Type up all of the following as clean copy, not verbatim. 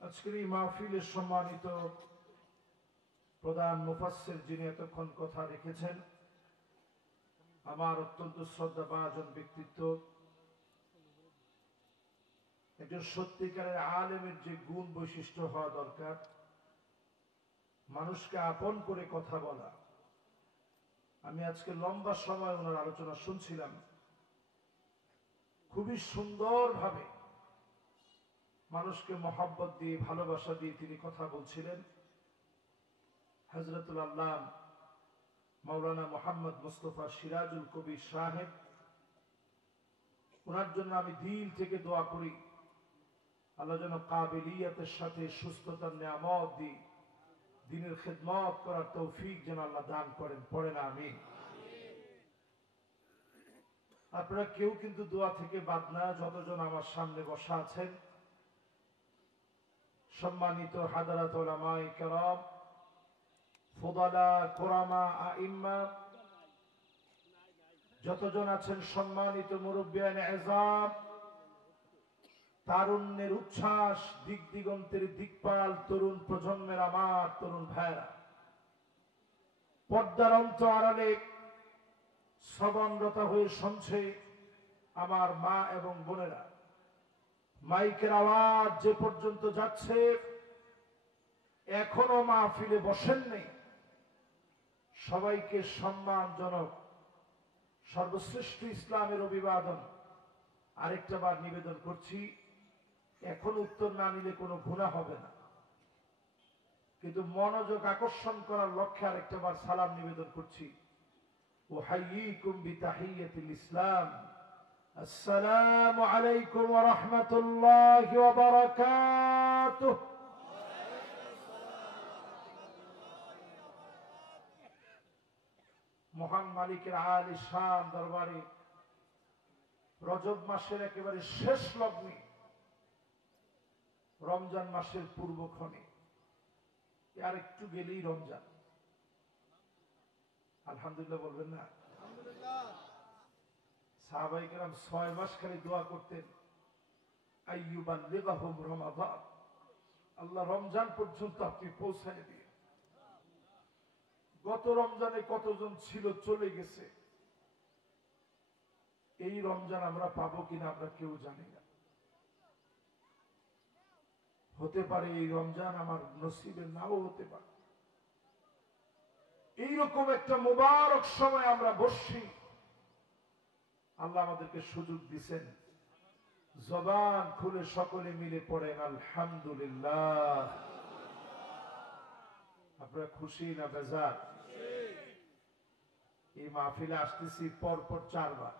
আজকের এই মাহফিলের সম্মানিত প্রধান মুফাসসির যিনি এতক্ষণ কথা রেখেছেন, আমার অত্যন্ত শ্রদ্ধাভাজন ব্যক্তিত্ব, একজন সত্যিকারের আলেমের যে গুণ বৈশিষ্ট্য হওয়া দরকার, মানুষকে আপন করে কথা বলা। আমি আজকে লম্বা সময় ওনার আলোচনা শুনছিলাম, খুবই সুন্দরভাবে মানুষকে মহব্বত দিয়ে ভালোবাসা দিয়ে তিনি কথা বলছিলেন। হযরতুল আল্লাম মাওলানা মুহাম্মদ মুস্তাফা সিরাজুল কবির সাহেব, ওনার জন্য আমি দিল থেকে দোয়া করি আল্লাহ যেন কাবিলিয়তের সাথে সুস্থতার নিয়ামত দিয়ে দ্বীনের খিদমত করার তৌফিক যেন আল্লাহ দান করেন। পড়েন আমিন। আপনারা কেউ কিন্তু দোয়া থেকে বাদ না, যতজন আমার সামনে বসা আছেন, সম্মানিত হাদারাত উলামায়ে কেরাম, ফুদালা, কুরামা, আইম্মা, যতজন আছেন, সম্মানিত মুরব্বিয়ানে এজাম, তারুণ্যের উচ্ছ্বাস, দিক দিগন্তের দিকপাল তরুণ প্রজন্মের আমার তরুণ ভাইরা, পর্দার অন্ত আড়ালে শ্রবণরতা হয়ে শুনছে আমার মা এবং বোনেরা, মাইকের আওয়াজ যে পর্যন্ত যাচ্ছে, এখনো মাহফিলে বসেন নেই, সবাইকে সম্মানজনক সর্বশ্রেষ্ঠ ইসলামের অভিবাদন আরেকটা বার নিবেদন করছি। এখন উত্তর না নিলে কোনো গুনাহ হবে না, কিন্তু মনোযোগ আকর্ষণ করার লক্ষ্যে আরেকটা বার সালাম নিবেদন করছি। উহাইয়িকুম বিতাহিয়াতিল ইসলাম, আসসালামু আলাইকুম ওয়া রাহমাতুল্লাহি ওয়া বারাকাতুহু। মহান মালিকের আলী শান দরবারে রজব মাসের একেবারে শেষ লগ্নে, রমজান মাসের পূর্বক্ষণে, আর একটু গেলেই রমজান। আলহামদুলিল্লাহ বলবেন না? সাহাবায়ে কেরাম 6 মাস খালি দোয়া করতেন, আইয়ুবাল্লিগাহুম রমাদান, আল্লাহ রমজান পর্যন্ত আপনি পৌঁছায় দিয়ে। গত রমজানে কতজন ছিল চলে গেছে, এই রমজান আমরা পাবো কিনা আমরা কেউ জানি না। হতে পারে এই রমজান আমার নসিবে নাও হতে পারে। এইরকম একটা মুবারক সময় আমরা বসছি, আল্লাহ আমাদেরকে সুযোগ দিচ্ছেন। জবান খুলে সকলে মিলে পড়েন আলহামদুলিল্লাহ। আপনারা খুশি না বেজার? এই মাহফিলে আসতেছি পরপর 4 বার।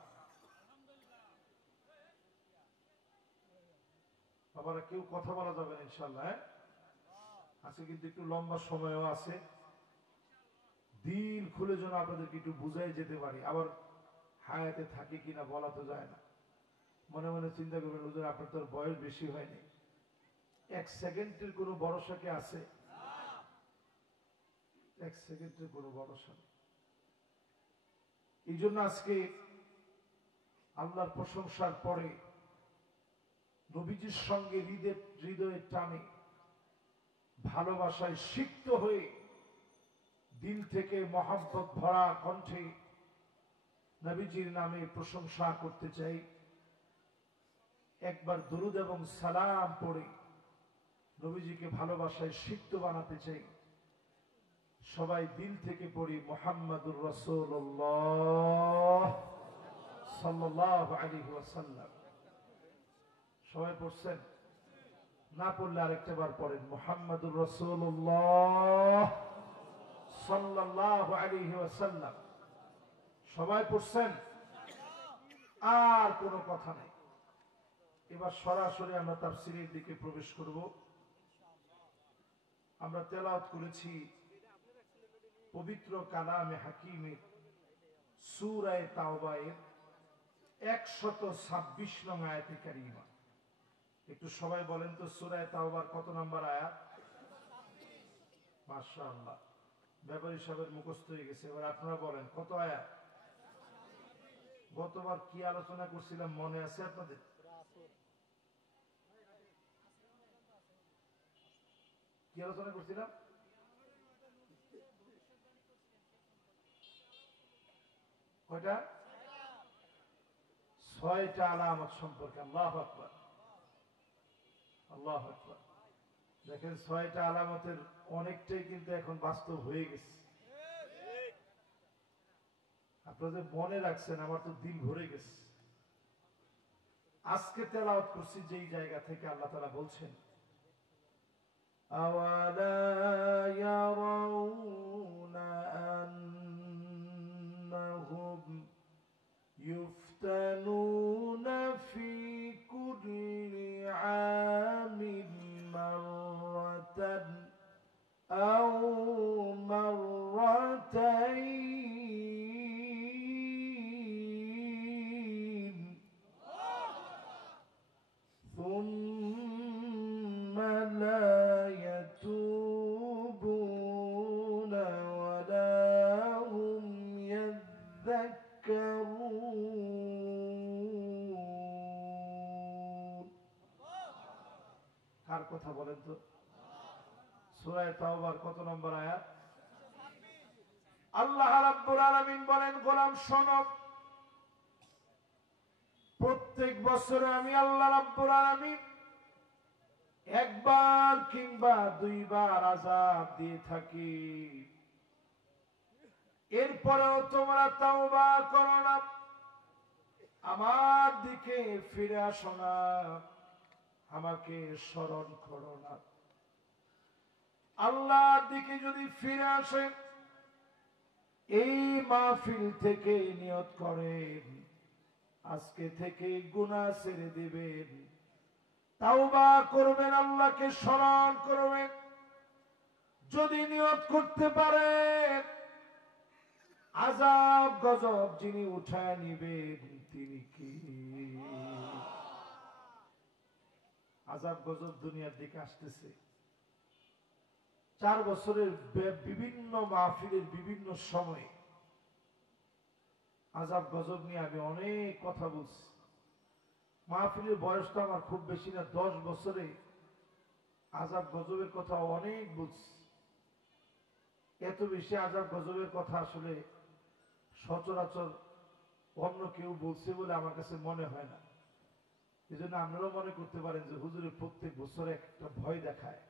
আবার কেউ কথা বলা যাবে না ইনশাআল্লাহ। আজকে কিন্তু একটু লম্বা সময়ও আছে, দিল খুলে যেন আপনাদেরকে একটু বুঝাই যেতে পারি। আবার হায়াতে থাকে কিনা বলা তো যায় না, মনে মনে চিন্তা করবেন হুজুর আপনার তো বয়স বেশি হয়নি, 1 সেকেন্ডের কোনো ভরসা কি আছে? 1 সেকেন্ডের কোনো ভরসা নেই। এই জন্য আজকে আল্লাহর প্রশংসার পরে নবীজির সঙ্গে হৃদয়ের টানে ভালোবাসায় সিক্ত হয়ে দিল থেকে মহব্বত ভরা কণ্ঠে নবীজির নামে প্রশংসা করতে চাই। একবার দরুদ এবং সালাম পড়ে নবীজিকে ভালোবাসায় সিক্ত বানাতে চাই। সবাই দিল থেকে পড়ি মুহাম্মাদুর রাসূলুল্লাহ সাল্লাল্লাহু আলাইহি ওয়াসাল্লাম। সবাই পড়ছেন? না পড়লে আরেকটা বার পড়েন মুহাম্মাদুর রাসূলুল্লাহ সাল্লাল্লাহু আলাইহি ওয়াসাল্লাম। সবাই পড়ছেন? আর কোনো কথা নাই। এবার সরাসরি আমরা তাফসীরের দিকে প্রবেশ করব। আমরা তেলাওয়াত করেছি পবিত্র কালামে হাকিমের সূরা তাওবায়ের 126 নং আয়াতে কারিমা। একটু সবাই বলেন তো সূরা তাওবার কত নম্বর আয়াত? মাশাআল্লাহ, ব্যাপারী সাহেবের মুখস্থ হয়ে গেছে। এবার আপনারা বলেন কত আয়াত? গতবার কি আলোচনা করছিলাম মনে আছে আপনাদের? কি আলোচনা করছিলাম? কয়টা? 6টা আলামত সম্পর্কে। আল্লাহু আকবার, আল্লাহু আকবার। দেখেন 6টা আলামতের অনেকটাই কিন্তু এখন বাস্তব হয়ে গেছে। আপনারা যে মনে রাখছেন, আমার তো দিল ভরে গেছে। আজকে তেলাওয়াত করছি যেই জায়গা থেকে, আল্লাহ তাআলা বলছেন আওয়ালা ইয়ারাউনা আন্নাহুম ইফতানুনা ফি কুল্লি আমিন মাররাতান আও মাররাতাইন ثم لا يتوبون ولا هم يذكرون। কার কথা বলেন তো? সূরা তাওবার কত নম্বর আয়াত? আল্লাহ রাব্বুল আলামিন বলেন, গোলাম শোনো, প্রত্যেক বছরে আমি আল্লাহ রাব্বুল আলামিন একবার কিংবা দুইবার আযাব দিয়ে থাকি। এরপরেও তোমরা তাওবা করো না, আমার দিকে ফিরে আসো না, আমাকে স্মরণ করো না। আল্লাহর দিকে যদি ফিরে আসেন, এই মাহফিল থেকে নিয়ত করেন আজকে থেকে গুনাহ ছেড়ে দিবেন, তাওবা করবেন, আল্লাহকে স্মরণ করবেন। যদি নিয়ত করতে পারেন আযাব গজব যিনি উঠায় নিবেন তিনি কি? আযাব গজব দুনিয়ার দিকে আসতেছে। 4 বছরের বিভিন্ন মাহফিলের বিভিন্ন সময়ে আযাব গজব নিয়ে আমি অনেক কথা বলছি। মাহফিলের বয়সটা আমার খুব বেশি না, 10 বছরে আযাব গজবের কথা অনেক বলছি। এত বেশি আযাব গজবের কথা আসলে সচরাচর অন্য কেউ বলছে বলে আমার কাছে মনে হয় না। এই জন্য আপনারাও মনে করতে পারেন যে হুজুরের প্রত্যেক বছরে একটা ভয় দেখায়।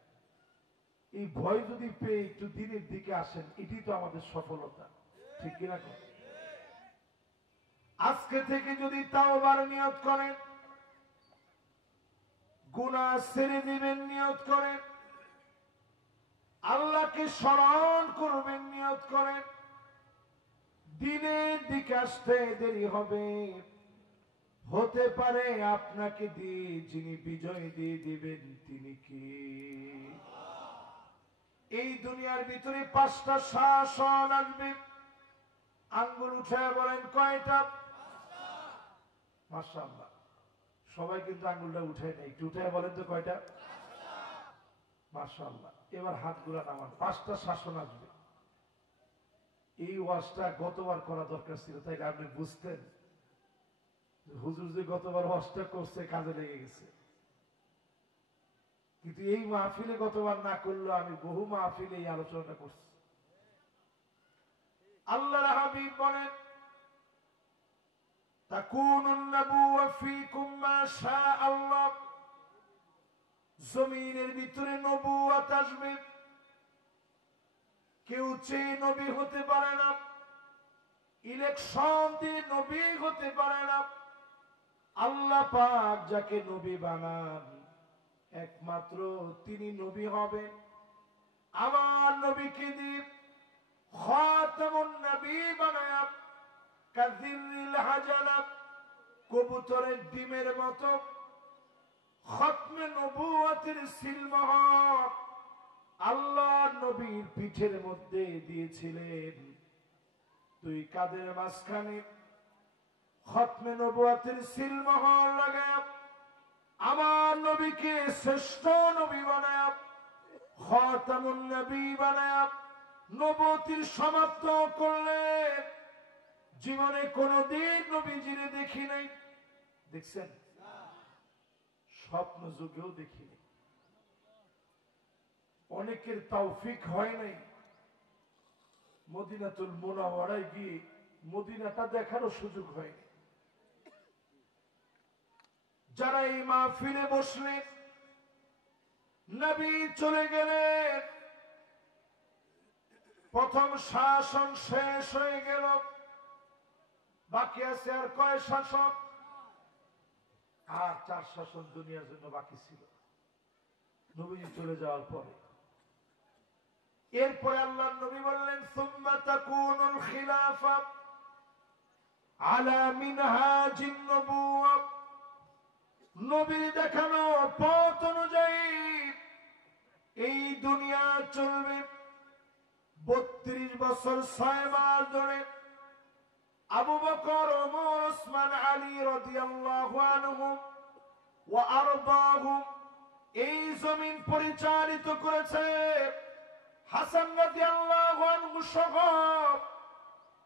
এই ভয় যদি পেয়ে একটু দিনের দিকে আসেন, এটি তো আমাদের সফলতা, ঠিক কিনা? আজকে থেকে যদি তাওবার নিয়ত করেন, গুনাহ ছেড়ে দিবেন নিয়ত করেন, আল্লাহকে স্মরণ করবেন নিয়ত করেন, দিনের দিকে আসতে দেরি হবে। হতে পারে আপনাকে দিয়ে যিনি বিজয় দিয়ে দিবেন তিনি কি? এই দুনিয়ার ভিতরে 5টা শাসন আসবে। আঙ্গুল উঠায় বলেন কয়টা? মাশাআল্লাহ, সবাই কিন্তু আঙ্গুলটা উঠায় নেই, একটু উঠায় বলেন তো কয়টা? মাশাআল্লাহ। এবার হাতগুলা নামান। 5টা শাসন আসবে। এই ওয়াজটা গতবার করা দরকার ছিল, তাই আপনি বুঝতেন হুজুর যে গতবার ওয়াজটা করছে কাজে লেগে গেছে। কিন্তু এই মাহফিলে গতবার না করলেও আমি বহু মাহফিলে এই আলোচনাটা করছি। আল্লাহর হাবিব বলেন তাকুনুন নাবুওয়া ফীকুম মা শাআল্লাহ, জমিনের ভিতরে নবুয়ত আসবে। কেউ চেয়ে নবী হতে পারে না, ইলেকশন দিয়ে নবী হতে পারে না। আল্লাহ পাক যাকে নবী বানান একমাত্র তিনি নবী হবেন। আমার নবীকে দিয়ে খাতামুন নবী বানায়া কাযিরিল হাজালাব, কবুতরের ডিমের মতো খতমে নবুয়তের সিলমোহর আল্লাহ নবীর পিঠের মধ্যে দিয়েছিলেন। 2 কাঁধের মাঝখানে খতমে নবুয়তের সিলমোহর লাগায়া আমার নবীকে শ্রেষ্ঠ নবী বানায়া খাতামুন নবী বানায়া নবুয়তের সমাপ্ত করলেন। জীবনে কোনদিন নবীজিরে দেখি নাই, দেখছেন? স্বপ্ন যুগেও দেখিনি। অনেকের তৌফিক হয় নাই মদিনাতুল মুনাওয়ারায় গিয়ে মদিনাটা দেখারও সুযোগ হয়নি। যারা এই মাহফিলে বসলেন, নবী চলে গেলেন, প্রথম শাসন শেষ হয়ে গেল, বাকি আছে আর কয় শাসন? আর 4 শাসন দুনিয়ার জন্য বাকি ছিল নবীজি চলে যাওয়ার পরে। এরপরে আল্লাহর নবী বললেন, সুম্মা তাকুনুল খিলাফা আলা মিনহাজিন নবুওয়া, নবী দেখানো পথ অনুযায়ী এই দুনিয়া চলবে। 32 বছর 6 মাস ধরে আবু বকর, ওমর, ওসমান, আলী রাদিয়াল্লাহু আনহুম ওয়া আরদাহুম এই জমিন পরিচালিত করেছে। হাসান রাদিয়াল্লাহু আনহু সহ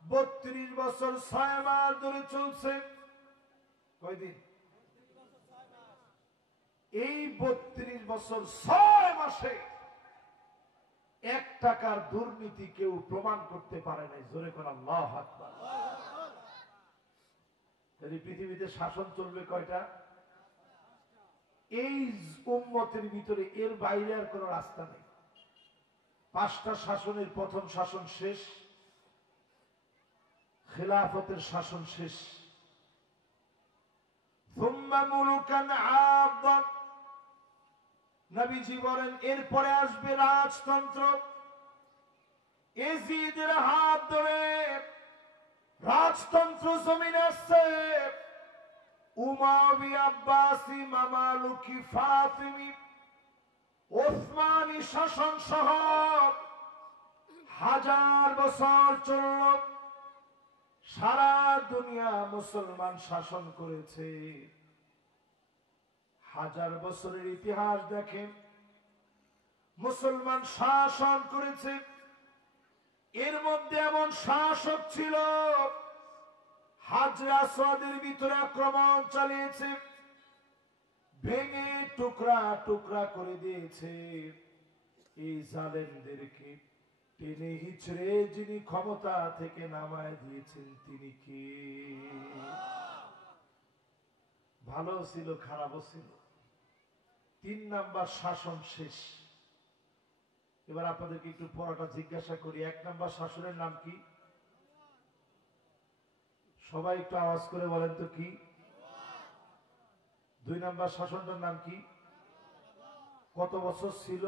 32 বছর 6 মাস ধরে চলছে। কয়দিন? এই 32 বছর 6 মাসে 1 টাকার দুর্নীতি কেউ প্রমাণ করতে পারে নাই। জোরে করে আল্লাহু আকবার। এই পৃথিবীতে শাসন চলবে কয়টা? এই উম্মতের ভিতরে এর বাইরে আর কোনো রাস্তা নেই। 5টা শাসনের প্রথম শাসন শেষ, খেলাফতের শাসন শেষ। সুম্মা মুলুকান আদদ, নবীজি বলেন এরপরে আসবে রাজতন্ত্র। ইয়াজিদের হাত ধরে রাজতন্ত্র জমিনে আসছে। উমাইয়া, আব্বাসি, মামালুকি, ফাতিমি, ওসমানী শাসন সহ 1000 বছর চলল। সারা দুনিয়া মুসলমান শাসন করেছে। 1000 বছরের ইতিহাস দেখেন, মুসলমান শাসন করেছে। এর মধ্যে এমন শাসক ছিল হাজরে আসওয়াদের ভিতরে আক্রমণ চালিয়েছে, ভেঙে টুকরা টুকরা করে দিয়েছে। এই জালেমদেরকে টেনে হিচড়ে যিনি ক্ষমতা থেকে নামায় দিয়েছেন তিনি কে? ভালো ছিল, খারাপও ছিল। 3 নাম্বার শাসন শেষ। এবার আপনাদেরকে একটু পড়াটা জিজ্ঞাসা করি। 1 নাম্বার শাসনের নাম কি? সবাই একটু আওয়াজ করে বলেন তো কি? 2 নাম্বার শাসনটার নাম কি? কত বছর ছিল?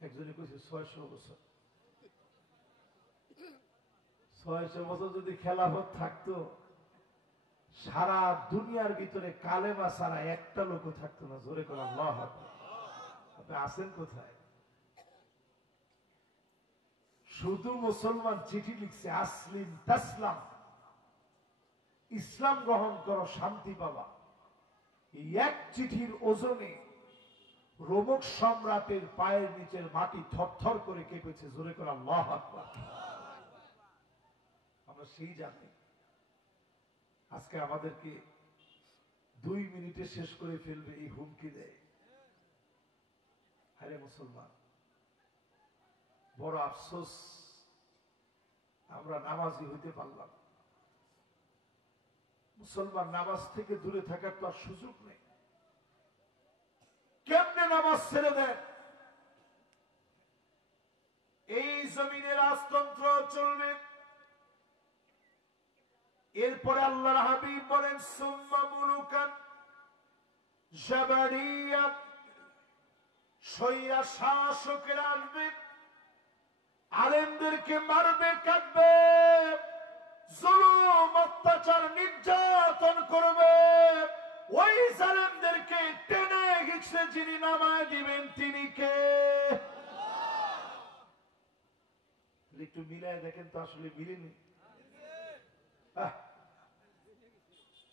একজনে কইছে 600 বছর। 600 বছর যদি খেলাফত থাকতো, সারা দুনিয়ার ভিতরে কালেমা ছাড়া একটা লোক থাকতো না। জোরে করে আল্লাহু আকবার। আপনি আছেন কোথায়? শুধু মুসলমান চিঠি লিখছে, আসলিম তাসলাম, ইসলাম গ্রহণ করো শান্তি পাবা। এই এক চিঠির ওজনে রোমক সম্রাটের পায়ের নিচের মাটি থরথর করে কেঁপেছে। জোরে করে আল্লাহু আকবার। আমরা সেই জাতি। আজকে আমাদেরকে 2 মিনিটে শেষ করে ফেলবে এই হুমকি দেয়। আরে মুসলমান, বড় আফসোস, আমরা নামাজি হইতে পারলাম। মুসলমান নামাজ থেকে দূরে থাকার তো আর সুযোগ নেই। কেমনে নামাজ ছেড়ে দেন? এই জমিনে রাজতন্ত্র চলবে। এরপরে আল্লাহর হাবিব বলেন, সুম্মা মুলুকান জাবারিয়া, স্বৈরা শাসকেরা আসবে, আলেমদেরকে মারবে, কাটবে, জুলুম অত্যাচার নির্যাতন করবে। ওই জালেমদেরকে টেনে হিচড়ে যিনি নামায় দিবেন তিনি কে? একটু মিলায় দেখেন তো, আসলে মিলেনি।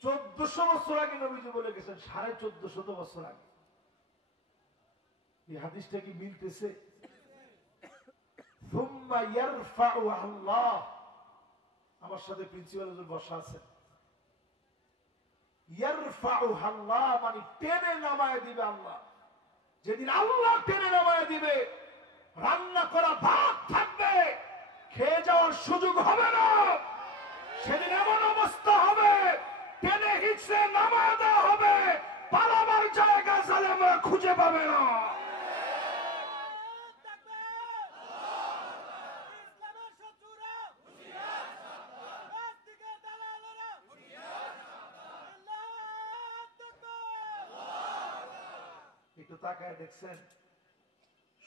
1400 বছর আগে নবীজি বলে গেছেন, 1450 বছর আগে। এই হাদিসটা কি মিলতেছে? সুম্মা ইয়ারফাউ আল্লাহ, আমার সাথে প্রিন্সিপাল হুজুর বসা আছেন। ইয়ারফাউ আল্লাহ মানে টেনে নামায় দিবে আল্লাহ। যেদিন আল্লাহ টেনে নামায় দিবে, রান্না করা ভাত থাকবে, খেয়ে যাওয়ার সুযোগ হবে না। সেদিন এমন অবস্থা হবে, টেনে হিচড়ে নামায় দেওয়া হবে, পালাবার জায়গা জালেমরা খুঁজে পাবে না। একটু তাকায় দেখছেন,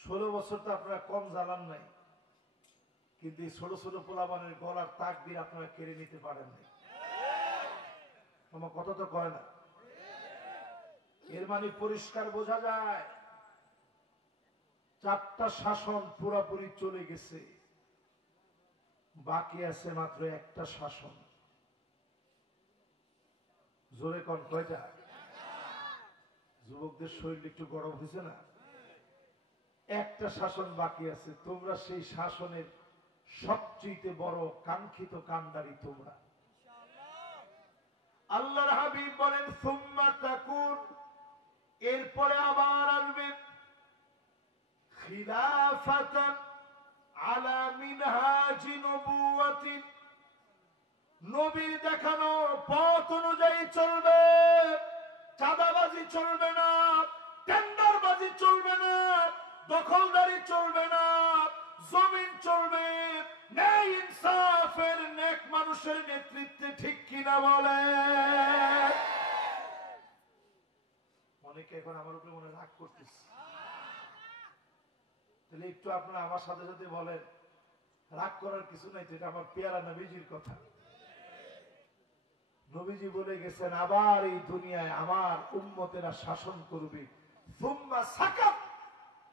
16 বছর তো আপনারা কম জ্বালান নাই, কিন্তু এই ছোট ছোট পোলাবানের গলার তাকবীর আপনারা কেড়ে নিতে পারেন নাই। আমার কথা তো কয় না। এর মানে পরিষ্কার বোঝা যায়, 4টা শাসন পুরাপুরি চলে গেছে, বাকি আছে মাত্র একটা শাসন। জোরে কোন কয়টা? যুবকদের শরীর একটু গরম হয়েছে না? একটা শাসন বাকি আছে। তোমরা সেই শাসনের সবচেয়ে বড় কাঙ্ক্ষিত কান্ডারি তোমরা। আল্লাহর হাবিব বলেন সুম্মা তাকুন, এরপরে আবার আসবে খিলাফাতান আলা মিনহাজি নবুওয়াতি, নবীর দেখানো পথ অনুযায়ী চলবে। চাঁদাবাজি চলবে না, টেন্ডারবাজি চলবে না, দখলদারি চলবে না, জমিন চলবে ন্যায় ইনসাফের নেক মানুষের নেতৃত্বে, ঠিক কিনা বলে? অনেকে এখন আমার উপরে মনে রাগ করতেছে, তাহলে একটু আপনারা আমার সাথে সাথে বলেন, রাগ করার কিছু নাই, এটা আমার পেয়ারা নবীজির কথা। নবীজি বলে গেছেন, আবার এই দুনিয়ায় আমার উম্মতেরা শাসন করবে। সুম্মা সাকাত,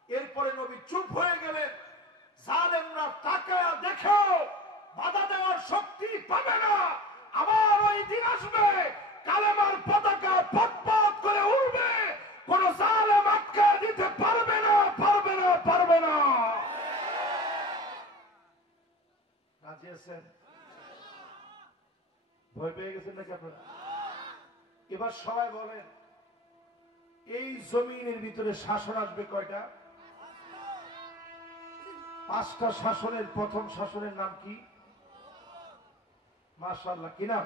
এরপরে নবী চুপ হয়ে গেলেন। জালেমরা তাকায়া দেখেও বাধা দেওয়ার শক্তি পাবে না। আবার ওই দিন আসবে, কালেমার পতাকা পথ করে উড়বে, কোন জালেম আটকা দিতে পারবে না, পারবে না, পারবে না। রাজি আছেন? ভয় পেয়ে গেছেন নাকি আপনারা? এবার সবাই বলেন, এই জমিনের ভিতরে শাসন আসবে কয়টা? 5টা শাসনের প্রথম শাসনের নাম কি? মাশাআল্লাহ, কি নাম?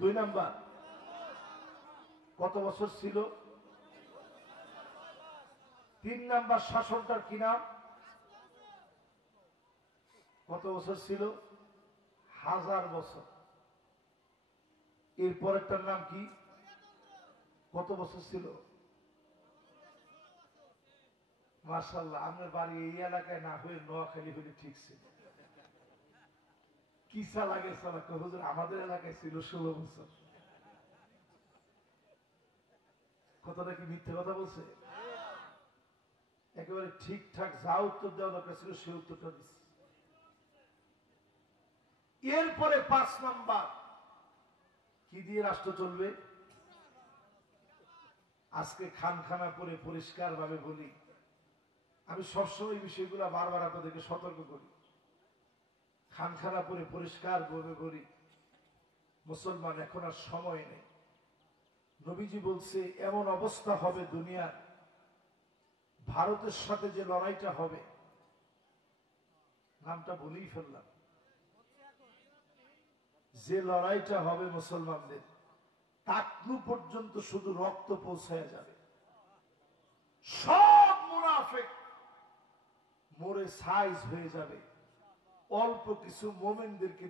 2 নাম্বার কত বছর ছিল? 3 নাম্বার শাসনটার কি নাম? কত বছর ছিল? 1000 বছর। এরপরেরটার নাম কি? কত বছর ছিল? মাশাআল্লাহ, আপনার বাড়ি এই এলাকায় না হয়ে নোয়াখালী হলে ঠিক ছিল। কি লাগে সালাকে হুজুর, আমাদের এলাকায় ছিল 16 বছর। কথাটা কি মিথ্যে কথা বলছে? একেবারে ঠিকঠাক যা উত্তর দেওয়া দরকার ছিল সে উত্তরটা দিচ্ছে। এরপরে 5 নাম্বার কি দিয়ে রাষ্ট্র চলবে? আজকে খানখানা পরে পরিষ্কার ভাবে বলি, আমি সবসময় এই বিষয়গুলো বারবার আপনাদেরকে সতর্ক করি। খানখানা পরে পরিষ্কার ভাবে বলি, মুসলমান এখন আর সময় নেই। নবীজি বলছে এমন অবস্থা হবে দুনিয়ার, ভারতের সাথে যে লড়াইটা হবে, নামটা বলেই ফেললাম, যে লড়াইটা হবে মুসলমানদের, টাকলু পর্যন্ত শুধু রক্ত পৌঁছায় যাবে। সব মুনাফিক মরে সাইজ হয়ে যাবে, অল্প কিছু মোমেনদেরকে